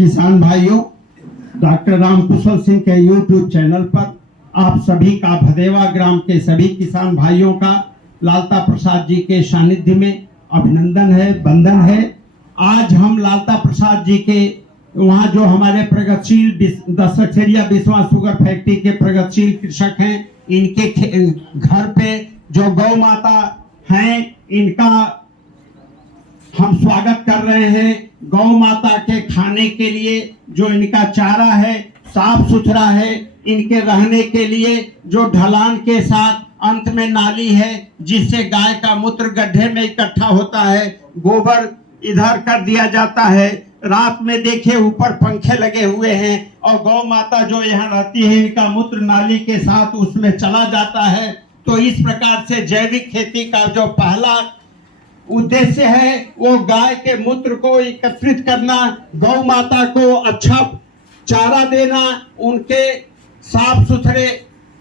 किसान भाइयों, डॉक्टर रामकुशल सिंह के यूट्यूब चैनल पर आप सभी का भदेवा ग्राम के सभी किसान भाइयों का लालता प्रसाद जी के सानिध्य में अभिनंदन है, वंदन है। आज हम लालता प्रसाद जी के वहाँ जो हमारे प्रगतिशील दशरथेरिया बिस्वा शुगर फैक्ट्री के प्रगतिशील कृषक हैं, इनके घर पे जो गौ माता हैं, इनका हम स्वागत कर रहे हैं। गौ माता के खाने के लिए जो इनका चारा है साफ सुथरा है। इनके रहने के लिए जो ढलान के साथ अंत में नाली है, जिससे गाय का मूत्र गड्ढे में इकट्ठा होता है, गोबर इधर कर दिया जाता है। रात में देखिए ऊपर पंखे लगे हुए हैं और गौ माता जो यहाँ रहती है, इनका मूत्र नाली के साथ उसमें चला जाता है। तो इस प्रकार से जैविक खेती का जो पहला उद्देश्य है वो गाय के मूत्र को एकत्रित करना, गौ माता को अच्छा चारा देना, उनके साफ सुथरे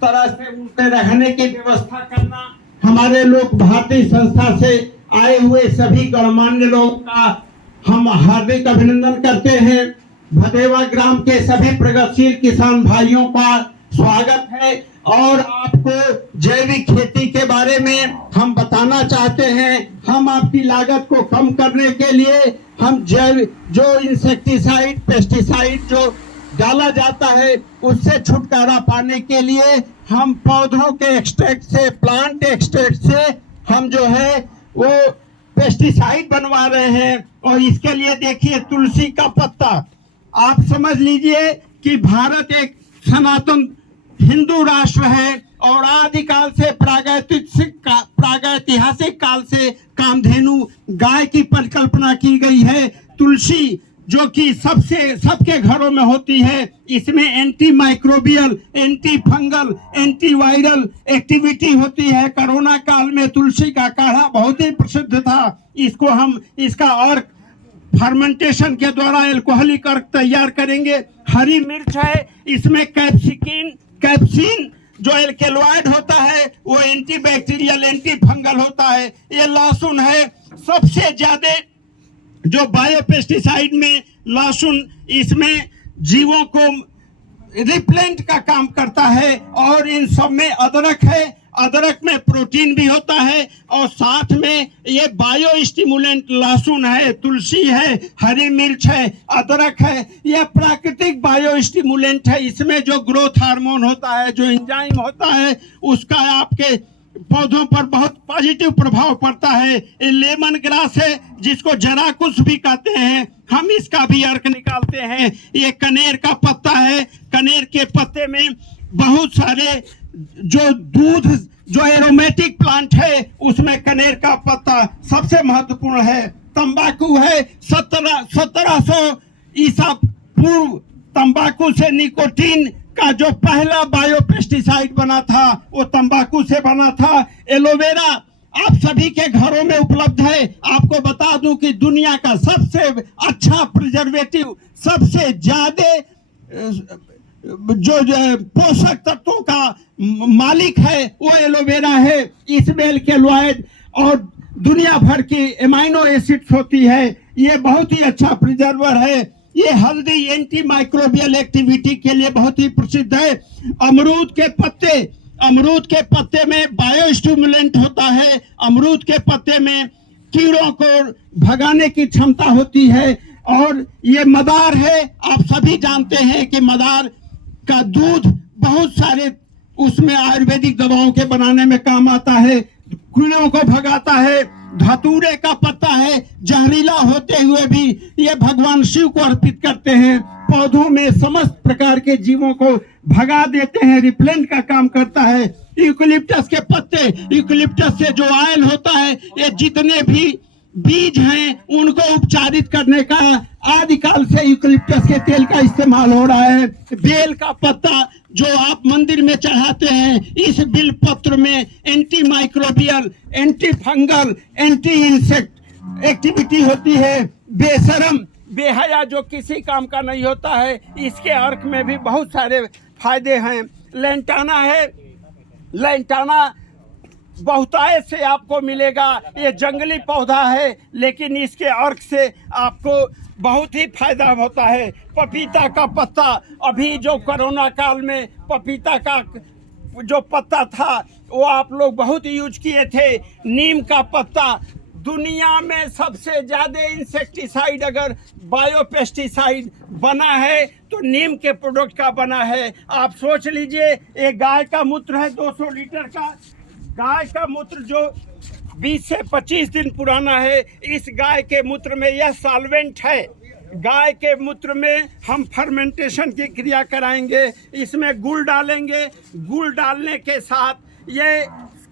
तरह से उनके रहने की व्यवस्था करना। हमारे लोग भारतीय संस्था से आए हुए सभी गणमान्य लोगों का हम हार्दिक अभिनंदन करते हैं। भदेवा ग्राम के सभी प्रगतिशील किसान भाइयों का स्वागत है और आपको जैविक खेती के बारे में हम बताना चाहते हैं। हम आपकी लागत को कम करने के लिए हम जैविक जो इंसेक्टिसाइड पेस्टिसाइड जो डाला जाता है उससे छुटकारा पाने के लिए हम पौधों के एक्सट्रैक्ट से, प्लांट एक्सट्रैक्ट से हम जो है वो पेस्टिसाइड बनवा रहे हैं। और इसके लिए देखिए तुलसी का पत्ता, आप समझ लीजिए कि भारत एक सनातन हिंदू राष्ट्र है और आदिकाल से प्रागैतिहासिक काल से कामधेनु गाय की परिकल्पना की गई है। तुलसी जो कि सबके घरों में होती है, इसमें anti microbial, anti fungal, anti viral activity होती है। कोरोना काल में तुलसी का काढ़ा बहुत ही प्रसिद्ध था। इसको हम इसका अर्क फर्मेंटेशन के द्वारा एल्कोहलिक अर्क तैयार करेंगे। हरी मिर्च है, इसमें कैप्सिन जो एल्केलॉइड होता है वो एंटी बैक्टीरियल, एंटी फंगल होता है। ये लहसुन है, सबसे ज्यादा जो बायोपेस्टिसाइड में लहसुन इसमें जीवों को रिप्लेंट का काम करता है। और इन सब में अदरक है, अदरक में प्रोटीन भी होता है और साथ में ये बायो स्टिमुलेंट लहसुन है, तुलसी है, हरी मिर्च है, अदरक है, यह प्राकृतिक बायो स्टिमुलेंट है। इसमें जो ग्रोथ हार्मोन होता है, जो एंजाइम होता है, उसका आपके पौधों पर बहुत पॉजिटिव प्रभाव पड़ता है। ये लेमन ग्रास है जिसको जराकुश भी कहते हैं, हम इसका भी अर्क निकालते हैं। ये कनेर का पत्ता है, कनेर के पत्ते में बहुत सारे जो दूध जो एरोमेटिक प्लांट है उसमें कनेर का पत्ता सबसे महत्वपूर्ण है। तंबाकू है, 1700 ईसा पूर्व तंबाकू से निकोटीन का जो पहला बायोपेस्टिसाइड बना था वो तंबाकू से बना था। एलोवेरा आप सभी के घरों में उपलब्ध है। आपको बता दूं कि दुनिया का सबसे अच्छा प्रिजर्वेटिव, सबसे ज्यादा जो पोषक तत्वों का मालिक है वो एलोवेरा है। इसमें एल्केलॉइड और दुनिया भर की एमाइनो एसिड्स होती है। ये बहुत ही अच्छा प्रिजर्वर है। ये हल्दी एंटी माइक्रोबियल एक्टिविटी के लिए बहुत ही प्रसिद्ध है। अमरूद के पत्ते में बायो स्टिमुलेंट होता है। अमरूद के पत्ते में कीड़ों को भगाने की क्षमता होती है। और ये मदार है, आप सभी जानते हैं कि मदार का दूध बहुत सारे उसमें आयुर्वेदिक दवाओं के बनाने में काम आता है, कीड़ों को भगाता है। धतूरे का पत्ता है, जहरीला होते हुए भी ये भगवान शिव को अर्पित करते हैं। पौधों में समस्त प्रकार के जीवों को भगा देते हैं, रिप्लेंट का काम करता है। यूकलिप्टस के पत्ते, यूकलिप्टस से जो ऑयल होता है, ये जितने भी बीज हैं उनको उपचारित करने का आदिकाल से यूकलिप्टस के तेल का इस्तेमाल हो रहा है। बेल का पत्ता जो आप मंदिर में चढ़ाते हैं, इस बिल पत्र में anti microbial, anti fungal, anti insect activity होती है। बेशरम, बेहया जो किसी काम का नहीं होता है, इसके अर्क में भी बहुत सारे फायदे हैं। लेंटाना है, लेंटाना बहुतायत से आपको मिलेगा। ये जंगली पौधा है लेकिन इसके अर्क से आपको बहुत ही फायदा होता है। पपीता का पत्ता, अभी जो कोरोना काल में पपीता का जो पत्ता था वो आप लोग बहुत यूज किए थे। नीम का पत्ता, दुनिया में सबसे ज़्यादा इंसेक्टिसाइड अगर बायोपेस्टिसाइड बना है तो नीम के प्रोडक्ट का बना है। आप सोच लीजिए, एक गाय का मूत्र है 200 लीटर का, गाय का मूत्र जो 20 से 25 दिन पुराना है, इस गाय के मूत्र में यह सॉल्वेंट है। गाय के मूत्र में हम फर्मेंटेशन की क्रिया कराएंगे, इसमें गुड़ डालेंगे, गुड़ डालने के साथ ये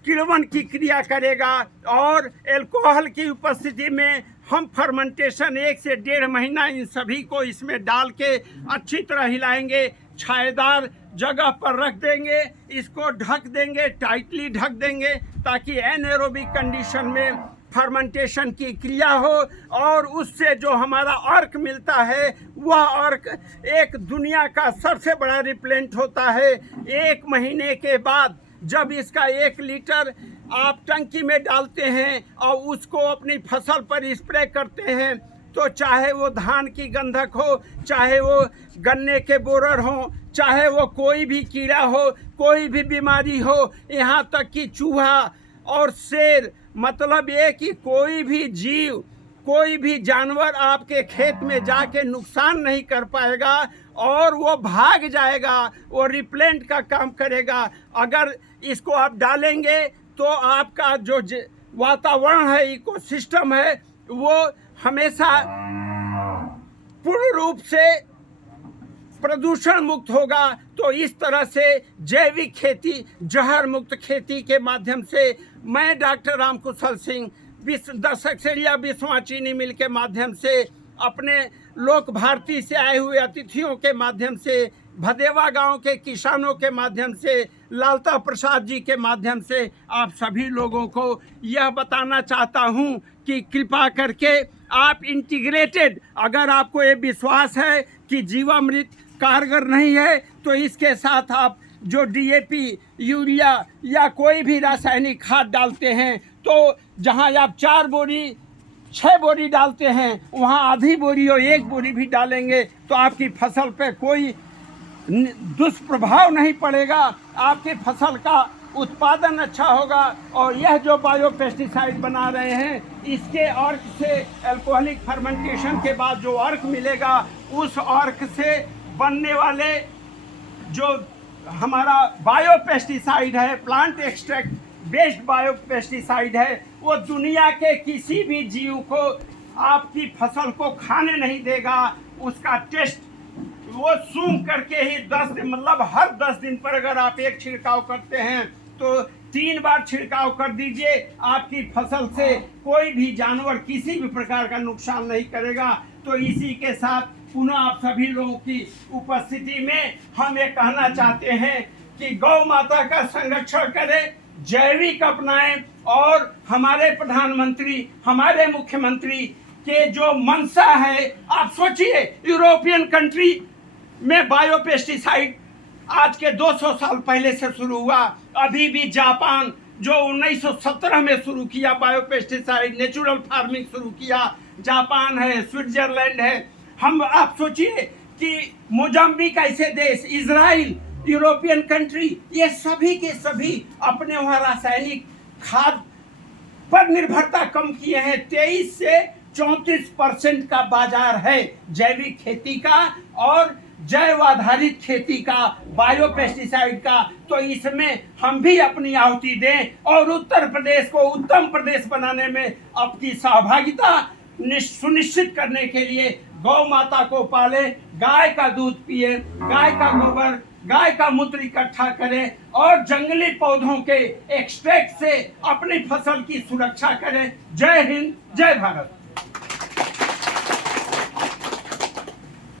किण्वन की क्रिया करेगा और अल्कोहल की उपस्थिति में हम फर्मेंटेशन 1 से 1.5 महीना इन सभी को इसमें डाल के अच्छी तरह हिलाएंगे, छायेदार जगह पर रख देंगे, इसको ढक देंगे, टाइटली ढक देंगे ताकि एनारोबिक कंडीशन में फर्मेंटेशन की क्रिया हो और उससे जो हमारा अर्क मिलता है वह अर्क एक दुनिया का सबसे बड़ा रिप्लेंट होता है। 1 महीने के बाद जब इसका 1 लीटर आप टंकी में डालते हैं और उसको अपनी फसल पर स्प्रे करते हैं तो चाहे वो धान की गंधक हो, चाहे वो गन्ने के बोरर हो, चाहे वो कोई भी कीड़ा हो, कोई भी बीमारी हो, यहाँ तक कि चूहा और शेर, मतलब ये कि कोई भी जीव, कोई भी जानवर आपके खेत में जाके नुकसान नहीं कर पाएगा और वो भाग जाएगा, वो रिप्लेंट का काम करेगा। अगर इसको आप डालेंगे तो आपका जो वातावरण है, इकोसिस्टम है, वो हमेशा पूर्ण रूप से प्रदूषण मुक्त होगा। तो इस तरह से जैविक खेती, जहर मुक्त खेती के माध्यम से मैं डॉक्टर रामकुशल सिंह दशकसेड़िया बिस्वा चीनी मिल के माध्यम से, अपने लोक भारती से आए हुए अतिथियों के माध्यम से, भदेवा गांव के किसानों के माध्यम से, लालता प्रसाद जी के माध्यम से आप सभी लोगों को यह बताना चाहता हूं कि कृपा करके आप इंटीग्रेटेड, अगर आपको ये विश्वास है कि जीवामृत कारगर नहीं है तो इसके साथ आप जो डीएपी, यूरिया या कोई भी रासायनिक खाद डालते हैं तो जहां आप 4 बोरी 6 बोरी डालते हैं वहां आधी बोरी और 1 बोरी भी डालेंगे तो आपकी फसल पे कोई दुष्प्रभाव नहीं पड़ेगा, आपकी फसल का उत्पादन अच्छा होगा। और यह जो बायोपेस्टिसाइड बना रहे हैं इसके अर्क से, अल्कोहलिक फर्मेंटेशन के बाद जो अर्क मिलेगा उस अर्क से बनने वाले जो हमारा बायोपेस्टिसाइड है, प्लांट एक्सट्रैक्ट बेस्ड बायोपेस्टिसाइड है, वो दुनिया के किसी भी जीव को आपकी फसल को खाने नहीं देगा। उसका टेस्ट वो सूंघ करके ही 10 दिन, मतलब हर 10 दिन पर अगर आप एक छिड़काव करते हैं तो 3 बार छिड़काव कर दीजिए, आपकी फसल से कोई भी जानवर किसी भी प्रकार का नुकसान नहीं करेगा। तो इसी के साथ पुनः आप सभी लोगों की उपस्थिति में हम ये कहना चाहते हैं कि गौ माता का संरक्षण करें, जैविक अपनाएं और हमारे प्रधानमंत्री, हमारे मुख्यमंत्री के जो मंशा है, आप सोचिए यूरोपियन कंट्री में बायोपेस्टिसाइड आज के 200 साल पहले से शुरू हुआ। अभी भी जापान जो 1917 में शुरू किया बायोपेस्टिसाइड नेचुरल फार्मिंग शुरू किया, जापान है, स्विट्जरलैंड है। हम आप सोचिए कि मोजाम्बिक ऐसे देश, इजराइल, यूरोपियन कंट्री, ये सभी के सभी अपने वहाँ रासायनिक खाद पर निर्भरता कम किए हैं। 23 से 34% का बाजार है जैविक खेती का और जैव आधारित खेती का, बायोपेस्टिसाइड का। तो इसमें हम भी अपनी आहुति दें और उत्तर प्रदेश को उत्तम प्रदेश बनाने में आपकी सहभागिता सुनिश्चित करने के लिए गौ माता को पाले, गाय का दूध पिए, गाय का गोबर, गाय का मूत्र इकट्ठा करें और जंगली पौधों के एक्सट्रैक्ट से अपनी फसल की सुरक्षा करें। जय हिंद, जय भारत।